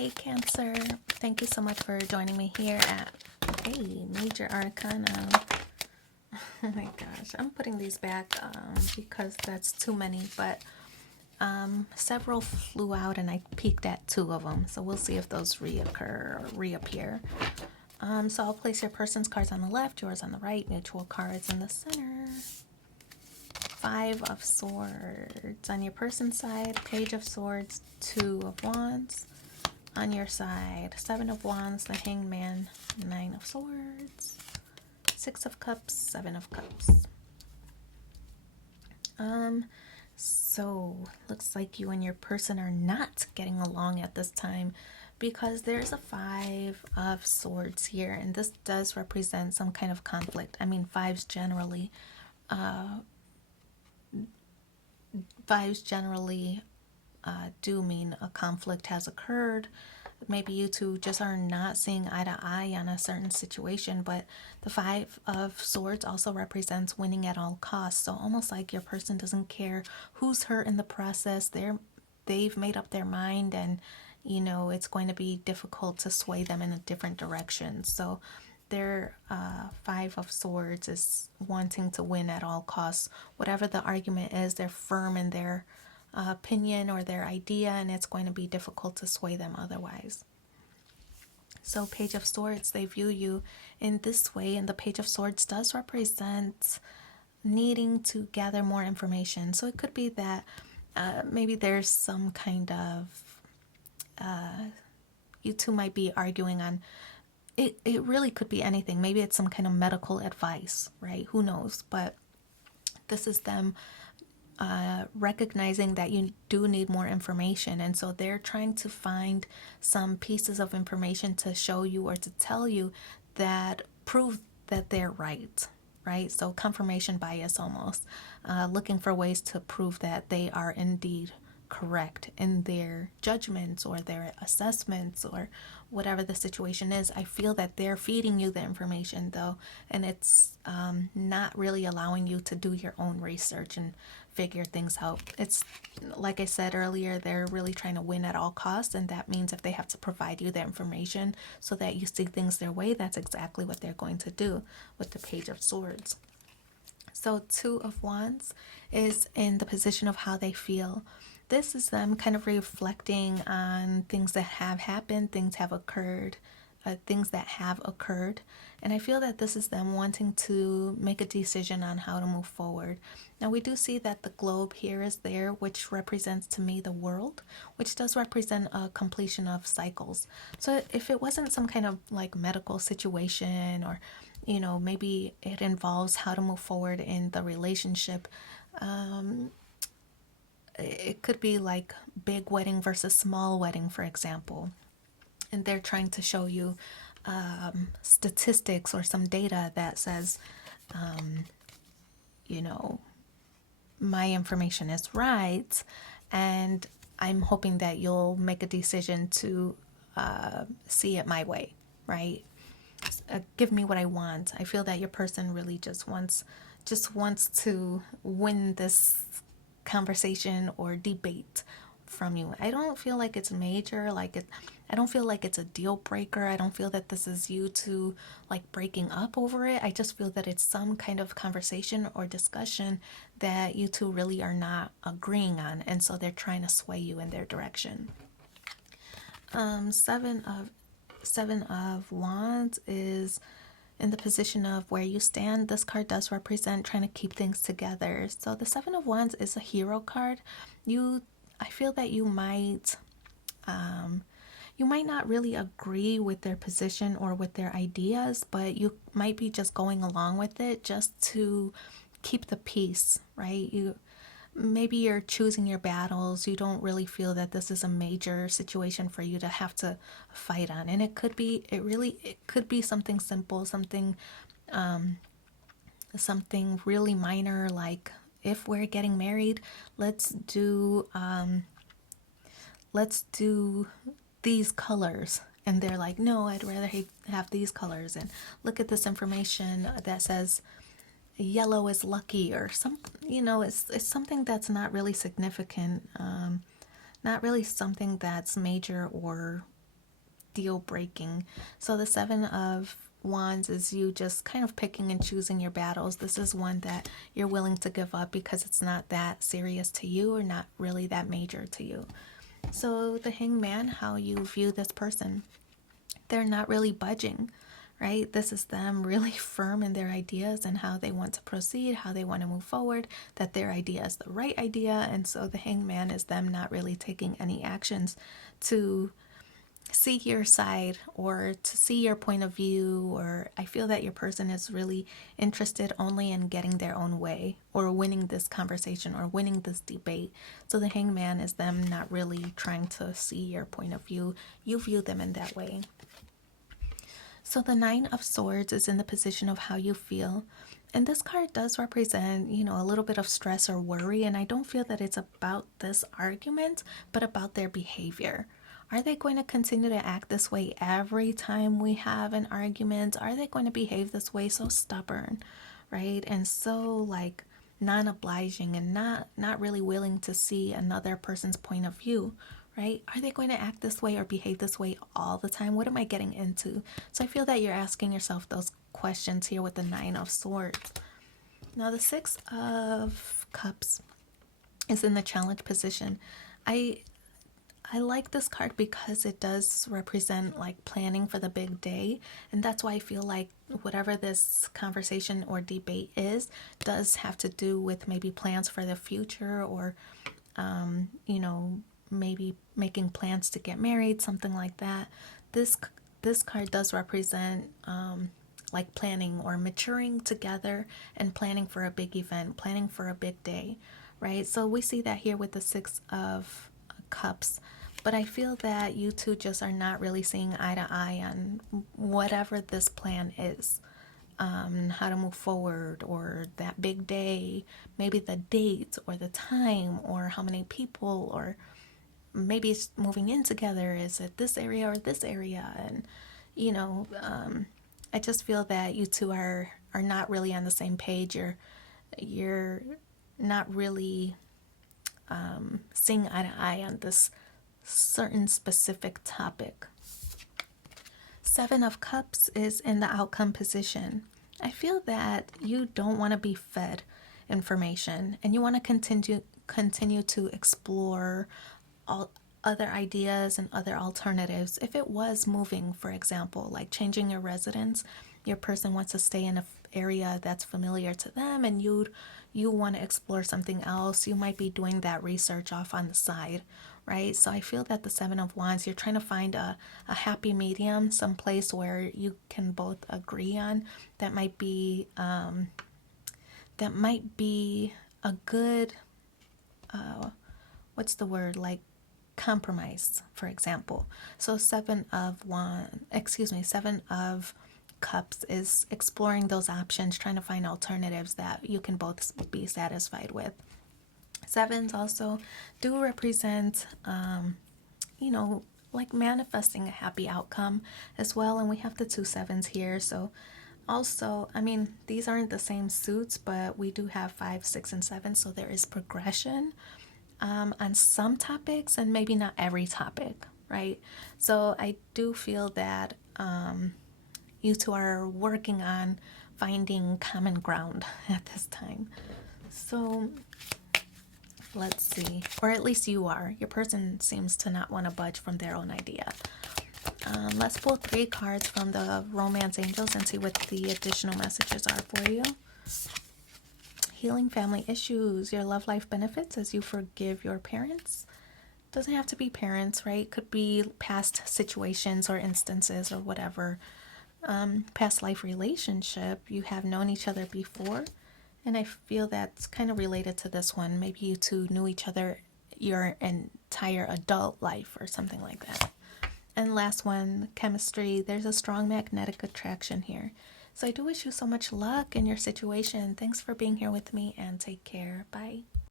Hey Cancer, thank you so much for joining me here at Major Arcana. Oh my gosh, I'm putting these back because that's too many, but several flew out and I peeked at 2 of them, so we'll see if those reoccur or reappear. So I'll place your person's cards on the left, yours on the right, mutual cards in the center. 5 of Swords on your person's side, Page of Swords, 2 of Wands. On your side, 7 of Wands, the Hangman, 9 of Swords, 6 of Cups, 7 of Cups. So looks like you and your person are not getting along at this time because there's a 5 of Swords here, and this does represent some kind of conflict. I mean, fives generally do mean a conflict has occurred. Maybe you two just are not seeing eye to eye on a certain situation, but the 5 of Swords also represents winning at all costs. So almost like your person doesn't care who's hurt in the process. They've made up their mind, and it's going to be difficult to sway them in a different direction. So their 5 of Swords is wanting to win at all costs. Whatever the argument is, they're firm in their opinion or their idea, and it's going to be difficult to sway them otherwise. So Page of Swords, they view you in this way, and the Page of Swords does represent needing to gather more information. So it could be that maybe there's some kind of you two might be arguing on it really could be anything. Maybe it's some kind of medical advice, right? Who knows? But this is them recognizing that you do need more information, and so they're trying to find some pieces of information to show you or to tell you that prove that they're right. So confirmation bias almost, looking for ways to prove that they are indeed correct in their judgments or their assessments or whatever the situation is. I feel that they're feeding you the information though, and it's not really allowing you to do your own research and figure things out. It's like I said earlier, they're really trying to win at all costs, and that means if they have to provide you the information so that you see things their way, that's exactly what they're going to do with the Page of Swords. So 2 of Wands is in the position of how they feel. This is them kind of reflecting on things that have happened, things that have occurred. And I feel that this is them wanting to make a decision on how to move forward. Now, we do see that the globe here is there, which represents to me the world, which does represent a completion of cycles. So if it wasn't some kind of like medical situation, or, maybe it involves how to move forward in the relationship, it could be like big wedding versus small wedding, for example. And they're trying to show you statistics or some data that says, my information is right, and I'm hoping that you'll make a decision to see it my way, right? Give me what I want. I feel that your person really just wants to win this conversation or debate from you. I don't feel like it's major, I don't feel like it's a deal breaker. I don't feel that this is you two like breaking up over it. I just feel that it's some kind of conversation or discussion that you two really are not agreeing on, and so they're trying to sway you in their direction. 7 of Wands is in the position of where you stand. This card does represent trying to keep things together. So the 7 of Wands is a hero card. I feel that you might not really agree with their position or with their ideas, but you might be just going along with it just to keep the peace, right? Maybe you're choosing your battles. You don't really feel that this is a major situation for you to have to fight on. And it could be something simple, something really minor, like if we're getting married, let's do these colors. And they're like, no, I'd rather have these colors. And look at this information that says yellow is lucky, or it's something that's not really significant, not really something that's major or deal breaking. So the Seven of Wands is you just kind of picking and choosing your battles. This is one that you're willing to give up because it's not that serious to you or not really that major to you. So the Hangman, how you view this person, they're not really budging, right? This is them really firm in their ideas and how they want to proceed, how they want to move forward, that their idea is the right idea. And so the Hangman is them not really taking any actions to see your side or to see your point of view, or I feel that your person is really interested only in getting their own way or winning this conversation or winning this debate. So the Hangman is them not really trying to see your point of view. You view them in that way. So the Nine of Swords is in the position of how you feel. And this card does represent, a little bit of stress or worry. And I don't feel that it's about this argument, but about their behavior. Are they going to continue to act this way every time we have an argument? Are they going to behave this way, so stubborn, right? And so like non-obliging and not really willing to see another person's point of view, right? Are they going to act this way or behave this way all the time? What am I getting into? So I feel that you're asking yourself those questions here with the Nine of Swords. Now the Six of Cups is in the challenge position. I like this card because it does represent like planning for the big day. And that's why I feel like whatever this conversation or debate is, does have to do with maybe plans for the future or, maybe making plans to get married, something like that. This card does represent like planning or maturing together and planning for a big event, planning for a big day, right? So we see that here with the Six of Cups. But I feel that you two just are not really seeing eye to eye on whatever this plan is, how to move forward, or that big day, maybe the date or the time or how many people, or maybe it's moving in together. Is it this area or this area? And, I just feel that you two are not really on the same page. You're not really seeing eye to eye on this certain specific topic. Seven of Cups is in the outcome position. I feel that you don't want to be fed information and you want to continue to explore all other ideas and other alternatives. If it was moving, for example, like changing your residence, your person wants to stay in an area that's familiar to them and you want to explore something else, you might be doing that research off on the side, right? So I feel that the Seven of Wands, you're trying to find a happy medium, some place where you can both agree on. That might be a good what's the word, like compromise, for example. So Seven of Cups is exploring those options, trying to find alternatives that you can both be satisfied with. Sevens also do represent, like manifesting a happy outcome as well. And we have the two sevens here. So also, these aren't the same suits, but we do have 5, 6, and 7. So there is progression on some topics and maybe not every topic, right? So I do feel that you two are working on finding common ground at this time. So let's see, or at least you are. Your person seems to not want to budge from their own idea. Let's pull 3 cards from the Romance Angels and see what the additional messages are for you. Healing family issues, your love life benefits as you forgive your parents. Doesn't have to be parents, right? Could be past situations or instances or whatever. Past life relationship, you have known each other before. And I feel that's kind of related to this one. Maybe you two knew each other your entire adult life or something like that. And last one, chemistry. There's a strong magnetic attraction here. So I do wish you so much luck in your situation. Thanks for being here with me and take care. Bye.